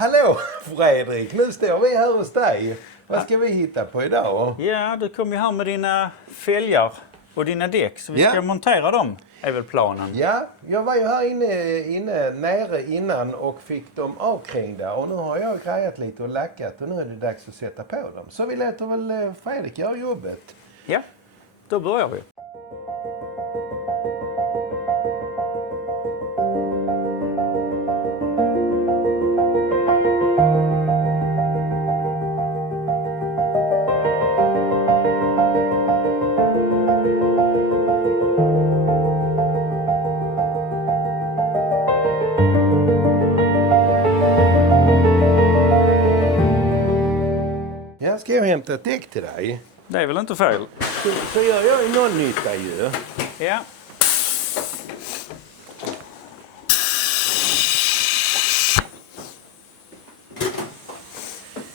Hallå Fredrik, nu står vi här hos dig. Vad ska vi hitta på idag? Ja, du kom ju här med dina fälgar och dina däck, så vi ska montera dem, är väl planen. Ja, jag var ju här nere innan och fick dem avkrängda och nu har jag grejat lite och lackat och nu är det dags att sätta på dem. Så vi låter väl Fredrik göra jobbet. Ja, då börjar vi. Ska jag hämta ett däck till dig? Det är väl inte fel. Så gör jag ju någon nytta ju. Ja.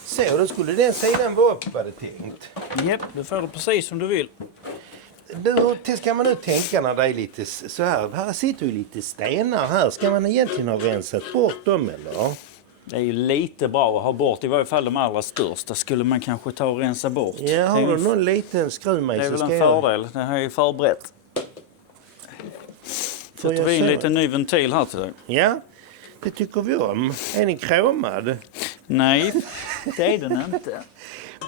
Så, då skulle den sidan vara upp vad det tänkt. Japp, du får det precis som du vill. Du, hur ska man nu tänka när det är lite så här? Här sitter ju lite stenar här. Ska man egentligen ha rensat bort dem eller? Det är ju lite bra att ha bort, i varje fall de allra största skulle man kanske ta och rensa bort. Ja, har du någon liten skruvmejsel? Det är väl en fördel, det har jag ju förberett. Sätter vi in lite ny ventil här till dig. Ja, det tycker vi om. Är den kromad? Nej, det är den inte.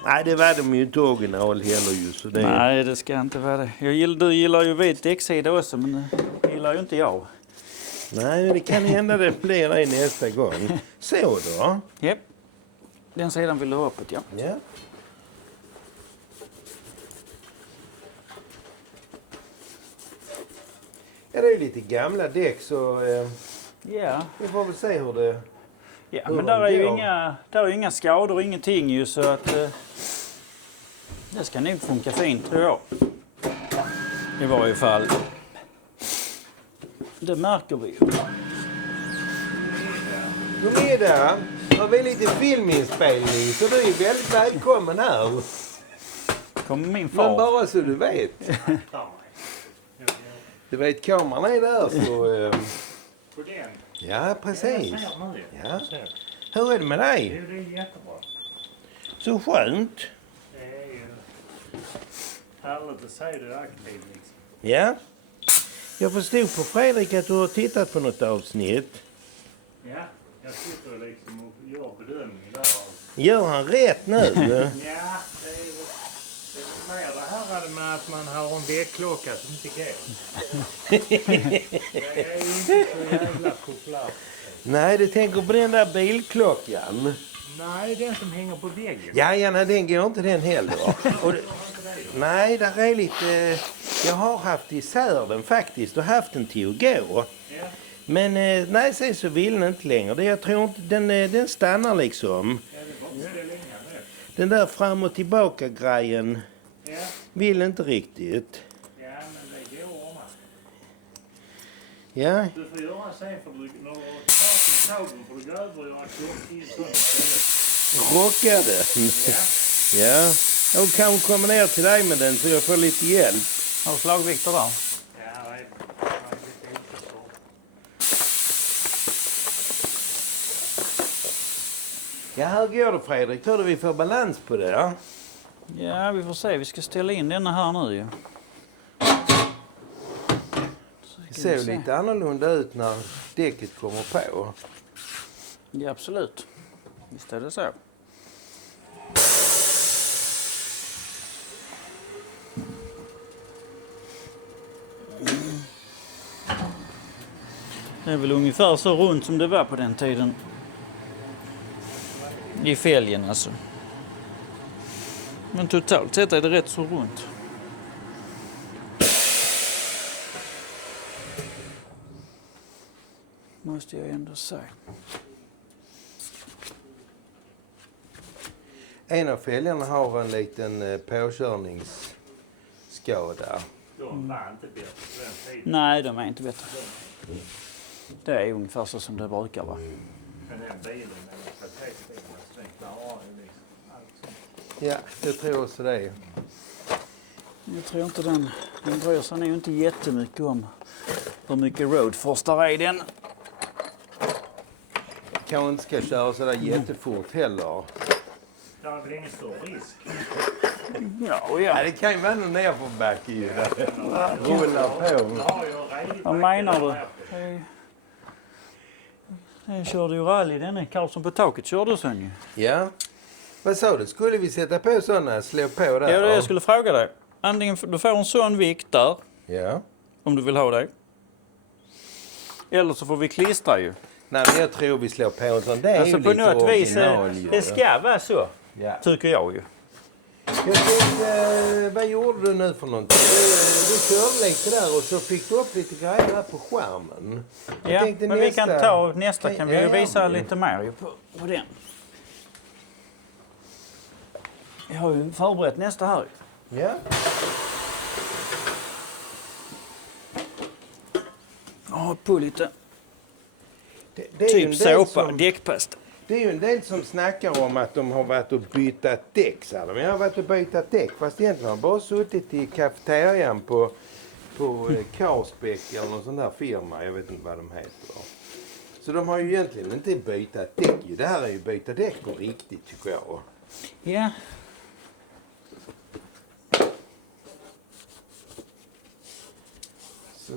Nej, det var de ju inte original heller ju. Så det... Nej, det ska inte vara det. Du gillar ju vit däcksida också, men det gillar ju inte jag. Nej, men det kan hända det blir det nästa gång. Så då? Japp. Den sidan vill du ha öppet, ja. Ja. Ja, det är lite gamla däck så Ja. vi får väl se hur det... Ja, men där är ju inga skador och ingenting ju, så att det ska nog funka fint, tror jag. I varje fall. Det märker vi ju. God middag. Har vi lite filminspelning så du är väldigt välkommen här. Kommer min far. Men bara så du vet. Du vet, kameran är där så... På den? Ja, precis. Jag ser nu. Ja. Hur är det med dig? Det är jättebra. Så skönt. Det är ju härligt att se dig aktiv liksom. Ja. Jag förstod på Fredrik att du har tittat på något avsnitt. Ja, jag sitter liksom och gör bedömning där. Gör han rätt nu? Ja, det är mer det här med att man har en väckklocka som inte går. Det är ju inte så jävla populärt. Nej, du tänker på den där bilklockan. Nej, den som hänger på väggen. Ja, nej, den går inte den heller. Och det, nej, där är lite... Jag har haft isär den faktiskt och haft den till att gå. Ja. Men nej, sen så vill den inte längre. Jag tror inte den stannar liksom. Ja, det var inte så länge nu. Den där fram och tillbaka grejen Ja. vill inte riktigt. Ja, men det går ordna. Ja, Du får göra sen för du när du har tagit tågen får du gå över och göra klockor i sånt istället. rocka den. Ja. Ja, jag kan komma ner till dig med den så jag får lite hjälp. Har du slagvikter där? Ja, det är lite intressant. Ja, hur går det Fredrik? Tror du vi får balans på det? Ja? Ja, vi får se. Vi ska ställa in denna här nu ju. Det ser lite annorlunda ut när däcket kommer på. Ja, absolut. Visst är det så. Det är väl ungefär så runt som det var på den tiden. I fälgen alltså. Men totalt sett är det rätt så runt. Måste jag ändå säga. En av fälgarna har en liten påkörningsskada. De var inte bättre på den tiden. Nej, de är inte bättre. Det är ungefär så som det brukar vara. Men den bilen med tapetbilen, så den klarar ju liksom allt sånt. Ja, jag tror också det. Jag tror inte den bryr sig nog inte jättemycket om hur mycket roadforce där är i den. kanske inte ska köra så där jättefort heller. Det är väl ingen stor risk. Ja, det kan ju vara någon nerförbacke ju. Rulla på. Vad menar du? Jag körde ju rally, den är Karlsson på taket körde sen ju. Ja. Vad sa du? Skulle vi sätta på sådana? Slå på där? Ja, det är det jag skulle fråga dig. Antingen du får en sån vikt där, Ja. om du vill ha det. Eller så får vi klistra ju. Nej, men jag tror vi slår på en sån. Det är Alltså ju på lite något vis, original ju. det ska vara så. Ja. Tycker jag ju. Jag tänkte, vad gjorde du nu för någonting? Du körde lite där och så fick du upp lite grejer här på skärmen. Jag Ja, tänkte men vi kan ta nästa kan vi ju Ja, visa ja. lite mer ju på den. Jag har ju förberett nästa här. Ja. Ja, på lite Det är ju en typ del såpa, som- däckpasta. Det är ju en del som snackar om att de har varit och bytt däck. Så här. Men jag har varit och bytt däck fast egentligen har jag bara suttit i kafeterian på Carlsbäck eller någon sån där firma. Jag vet inte vad de heter. Så de har ju egentligen inte bytt däck. Det här är ju byta däck på riktigt tycker jag. Ja. Så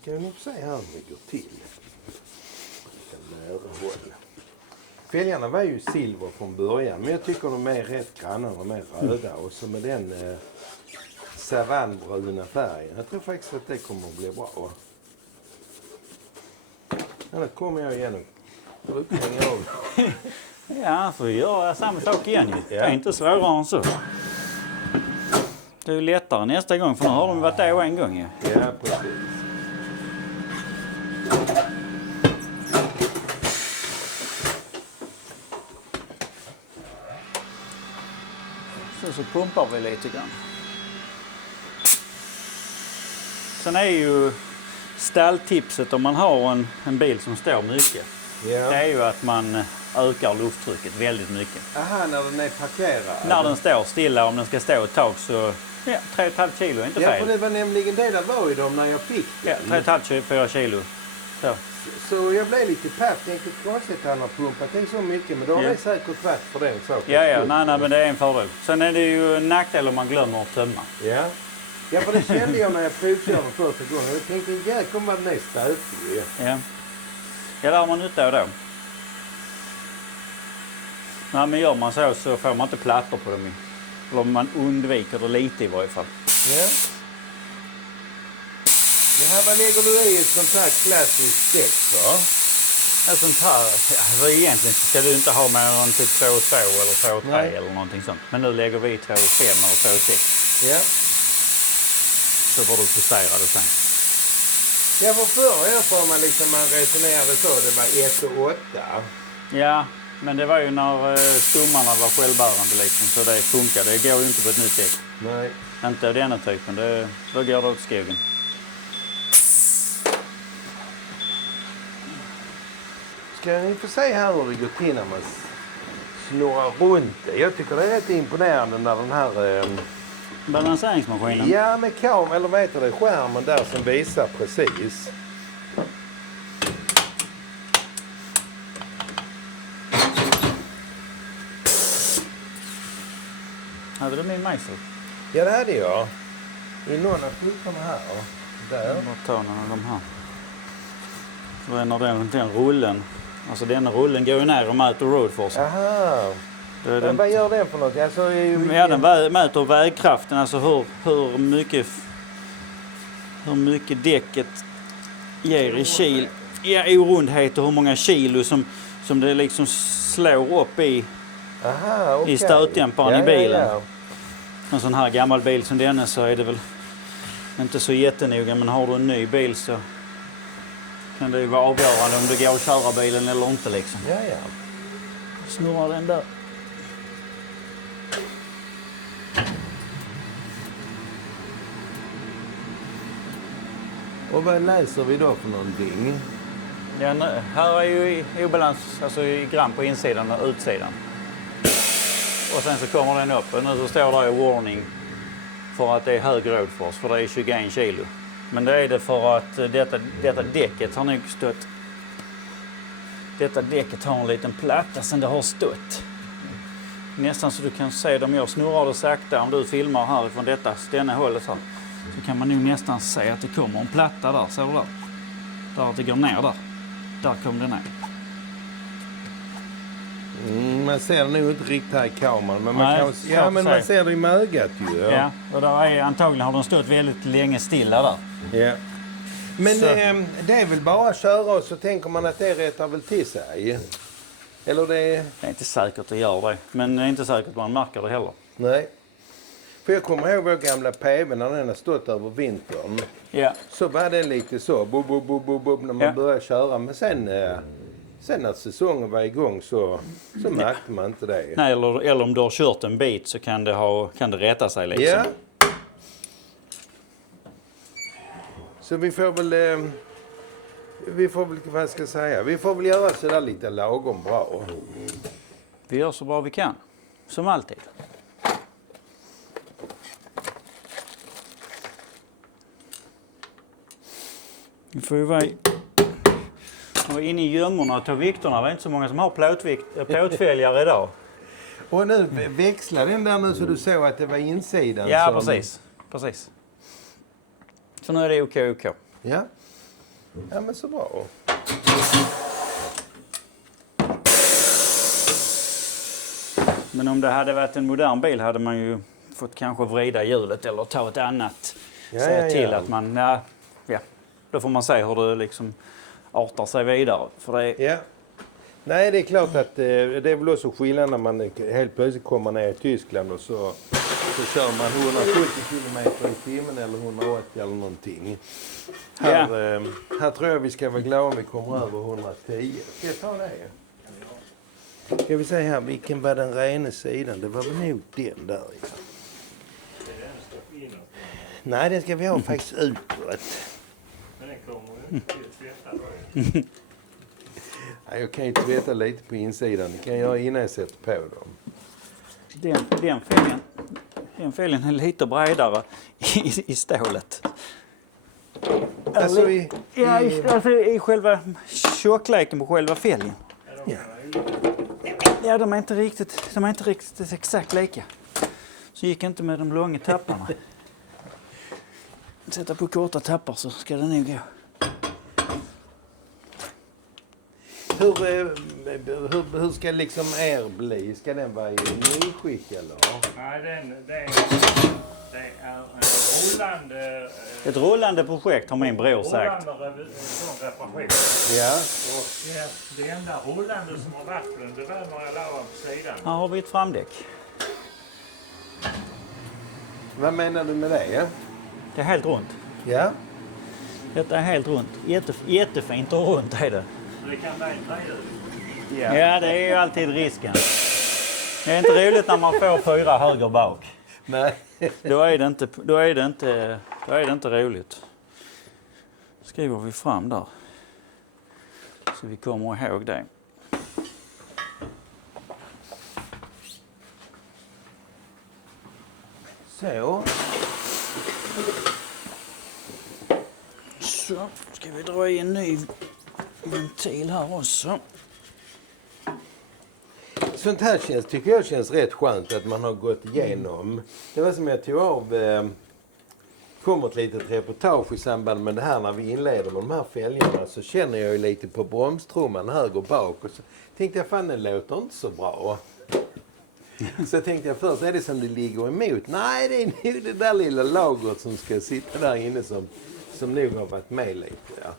ska vi nog se här hur det går till. Fälgarna var ju silver från början men jag tycker de är rätt granna och mer röda. Och så med den savannbruna färgen. Jag tror faktiskt att det kommer att bli bra. Annars kommer jag igen och hänga av. Ja, får vi göra samma sak igen ju. Det är Ja. inte svårare än så. Det är ju lättare nästa gång för nu har de varit där en gång ju. Ja, precis. Så pumpar vi lite grann. Sen är ju stalltipset om man har en bil som står mycket. Det Ja. är ju att man ökar lufttrycket väldigt mycket. Aha, när den är parkerad. När den står stilla, om den ska stå ett tag så... Ja, 3,5 kilo är inte Ja, för fel. det var nämligen det där var i dem när jag fick Ja, den. 3,5-4 kilo. Så. Så jag blev lite paff. Tänkte konstigt att han har pumpat in så mycket. Men då har Ja. det säkert varit för den saken. Ja, nej, men det är en fördel. Sen är det ju en nackdel om man glömmer att tömma. Ja. Ja, för det kände jag när jag provkörde första gången. Jag tänkte, ja, kommer den är stötig. Ja. Ja, där har man nytta av då. Nej, men gör man så får man inte plattor på dem. Eller man undviker det lite i varje fall. Ja. Ja, vad lägger du i ett sånt här klassiskt däck då? Ett sånt här, alltså egentligen ska du inte ha mer än typ 2,2 eller 2,3 Nej. eller någonting sånt. Men nu lägger vi 2,5 eller 2,6. Ja. Så får du justera det sen. Ja, för förr får man liksom, man resonerade så, det var 1 och 8. Ja, men det var ju när stummarna var självbärande liksom, så det funkar. Det går ju inte på ett nytt däck. Nej. Inte av denna typen, då går det åt skogen. Ska ni få se här hur det går till när man snurrar runt det. Jag tycker det är rätt imponerande när den här... Balanseringsmaskinen. Ja, med eller vad heter det, skärmen där som visar precis. Hade du min mejsel? Ja, det hade jag. I någon av flickorna här. Där. Jag bara ta någon av de här. Så är när den rullen, alltså den rullen går ju ner och mäter roadforcen. Aha. Det är Men den, vad gör den för något? Alltså, ja, den mäter vägkraften, alltså hur mycket däcket ger i kil. Ja, i rundhet och hur många kilo som det liksom slår upp i Aha, okay. i stötdämparen i bilen. Ja. En sån här gammal bil som denna så är det väl inte så jättenoga, men har du en ny bil så kan det ju vara avgörande om det går att köra bilen eller inte liksom. Ja. Snurrar den där. Och vad läser vi då för någonting? Den här är ju i obalans, alltså i gram på insidan och utsidan. Och sen så kommer den upp och nu så står det warning för att det är hög roadforce, för det är 21 kilo. Men det är det för att detta däcket har nog stått... detta däcket har en liten platta sen det har stått. Nästan så du kan se dem. Jag snurrar det sakta. Om du filmar härifrån denna hållet här, så kan man nog nästan se att det kommer en platta där. Ser du där? Där att det går ner där. Där kom det ner. Man ser det nog inte riktigt här i kameran. Men, Nej, man ser det i ögat ju. Ja, och där är, antagligen har de stått väldigt länge stilla där. Ja. Men Så. det är väl bara att köra och så tänker man att det rättar väl till sig. Eller det... Det är inte säkert att det gör det. Men det är inte säkert att man märker det heller. Nej. För jag kommer ihåg vår gamla PV när den har stått över vintern. Ja. Så var det lite så, när man började köra. Men sen när säsongen var igång så märkte man inte det. Nej, eller om du har kört en bit så kan det rätta sig liksom. Ja. Så vi får väl, vad ska jag säga, vi får väl göra sådär lite lagom bra. Vi gör så bra vi kan. Som alltid. Vi får ju vara inne i gömmorna och ta vikterna. Det är inte så många som har plåtfälgar idag. Och nu växlar den där nu så du såg att det var insidan. Ja, precis. Så nu är det OK. Ja. Ja, men så bra. Men om det hade varit en modern bil hade man ju fått kanske vrida hjulet eller ta ett annat. Säga till att man, då får man se hur det liksom artar sig vidare. För det Ja. Nej, det är klart att det är väl också skillnad när man helt plötsligt kommer ner i Tyskland och så kör man 170 km i timmen eller 180 eller någonting. Här tror jag vi ska vara glada om vi kommer över 110. Ska jag ta det? Ska vi se här, vilken var den rena sidan? Det var väl nog den där. Ja. Nej, den ska vi ha faktiskt utåt. Men den kommer ju inte tvätta då. Ja, jag kan ju tvätta lite på insidan. Det kan jag göra innan jag sätter på dem. Den fälgen är lite bredare i stålet. Alltså i själva tjockleken på själva fälgen. Ja, de är inte riktigt exakt lika. Så gick inte med de långa tapparna. Sätta på korta tappar så ska det nog gå. Hur ska liksom bli? Ska den vara i nyskick eller? Nej, det är rullande... Ett rullande projekt har min bror sagt. Rullande sån reparation. Ja. Och det enda rullande som har varit på den, det var när jag la på sidan. Här har vi ett framdäck. Vad menar du med det? Det är helt runt. Ja. Detta är helt runt. Jättefint och runt är det. Det kan vara en trehjul. Ja, det är ju alltid risken. Det är inte roligt när man får 4 höger bak. Nej. Då är det inte roligt. Skriver vi fram där. Så vi kommer ihåg det. Så. Så ska vi dra i en ny ventil här också. Sånt här tycker jag känns rätt skönt att man har gått igenom. Det var som jag tog av, kommer ett litet reportage i samband med det här när vi inleder med de här fälgarna, så känner jag ju lite på bromstrumman höger och bak och så tänkte jag fan den låter inte så bra. Så tänkte jag först, är det som det ligger emot? Nej, det är nog det där lilla lagret som ska sitta där inne som nog har varit med lite. Ja.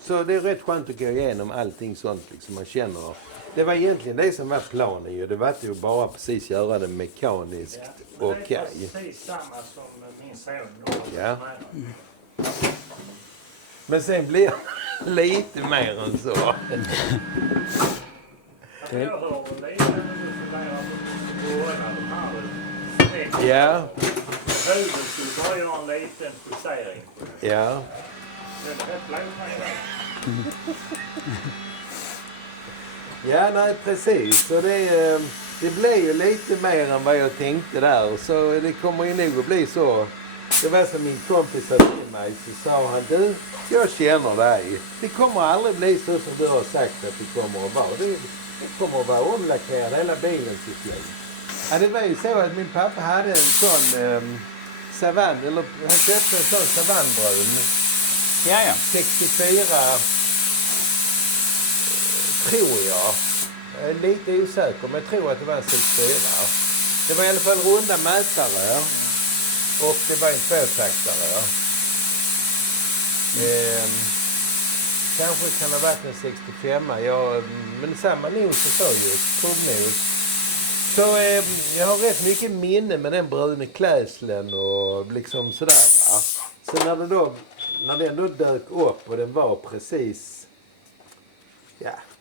Så det är rätt skönt att gå igenom allting sånt liksom man känner. Det var egentligen det som var planen ju. Det var ju bara precis göra det mekaniskt okej. Det är precis samma som min son. Ja. Men sen blir det lite mer än så. Jag hör lite nu funderar på de här. Ja. Huvudet skulle bara göra en liten justering. Ja. Den är rätt blåmärkt. Ja, nej precis. Så det blir ju lite mer än vad jag tänkte där. Så det kommer ju nog att bli så. Det var som min kompis sa till mig, så sa han, du, Jag känner dig. Det kommer aldrig bli så som du har sagt att det kommer att vara. Det kommer att vara omlackerad hela bilen till slut. Ja, det var ju så att min pappa hade en sån savann, eller han köpte en sån savannbrun. Ja. 64 tror jag. Jag är lite osäker, men jag tror att det var en 64. Det var i alla fall runda mätare och det var en tvåtaktare. Kanske kan ha varit en 65. Men samma nos och så ju, provnos. Så jag har rätt mycket minne med den bruna klädslen och liksom sådär va. Så när den då dök upp och den var precis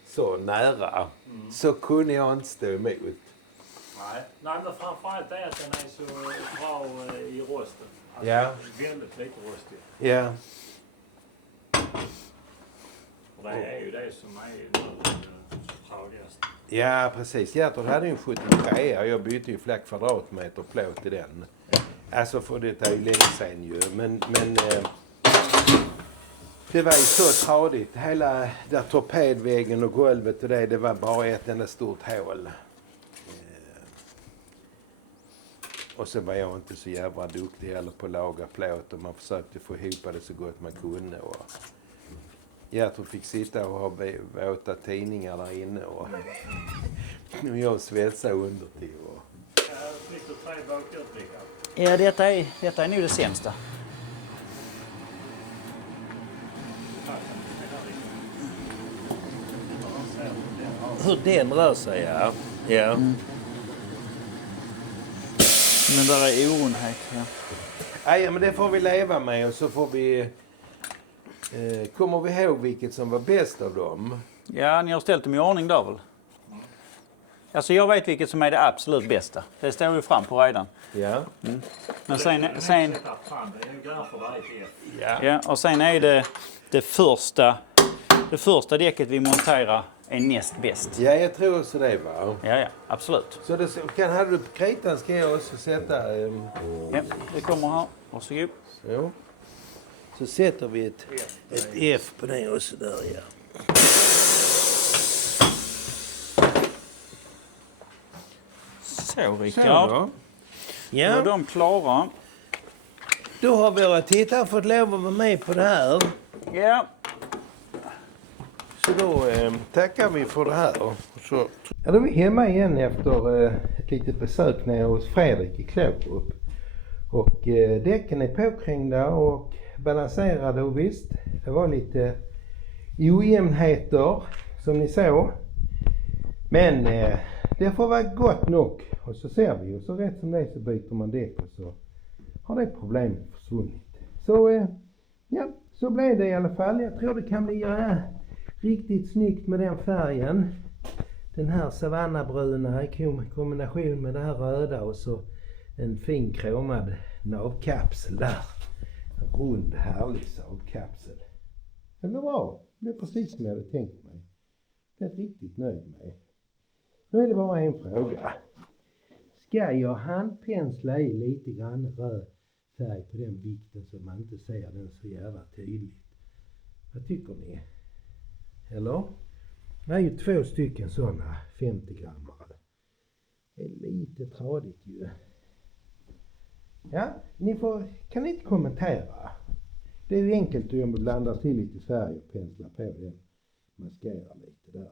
så nära så kunde jag inte stå emot. Nej, men framförallt är att den är så bra i rosten. Alltså, Ja. Väldigt lite rostig. Ja. Och det är ju det som är tragiskt. Ja, precis. Gertrud hade ju en 73. Jag bytte ju flera kvadratmeter plåt i den. Alltså för det är ju länge sedan ju. Men det var ju så tradigt. Hela där torpedväggen och golvet och det var bara ett enda stort hål. Och så var jag inte så jävla duktig heller på att laga plåt och man försökte få ihop det så gott man kunde. Och Gertrud fick sitta och ha våta tidningar där inne och jag svetsade under till. Fick du 3 bakutblickar? Ja, detta är nog det sämsta. Hur den rör sig, ja. Men där är oronhet. Ja. Ja, men det får vi leva med och så får vi... kommer vi ihåg vilket som var bäst av dem? Ja, ni har ställt dem i ordning där väl? Alltså jag vet vilket som är det absolut bästa. Det står ju fram på redan. Ja. Men sen Det är nog därför det är ett F. ja, och sen är det första däcket vi monterar är näst bäst. Ja, jag tror så det var. Ja, absolut. Så hade du på kritan ska jag också sätta... Ja, det kommer här. Varsågod. Jo. Så sätter vi ett F på det också där, ja. Så, Rickard. Så Då är de klara. Då har våra tittare fått lov att vara med på det här. Ja. Så då tackar vi för det här. Så. Ja, då är vi hemma igen efter ett litet besök nere hos Fredrik i Klåkup. Och däcken är påkrängda och balanserade och visst, det var lite ojämnheter som ni såg. Men det får vara gott nog. Och så ser vi och så rätt som det så byter man däck och så har det problemet försvunnit. Så ja, så blev det i alla fall. Jag tror det kan bli riktigt snyggt med den färgen. Den här savannabruna i kombination med det här röda och så en fin kromad navkapsel där. En rund härlig navkapsel. Det blir bra. Det är precis som jag hade tänkt mig. Det är riktigt nöjd med. Nu är det bara en fråga. Ska jag handpensla i lite grann röd färg på den vikten så man inte ser den så jävla tydligt? Vad tycker ni? Eller? Det är ju 2 stycken sådana 50 grammare. Det är lite tradigt ju. Ja, kan ni inte kommentera? Det är ju enkelt om du blandar till lite färg och penslar på den. Maskerar lite där.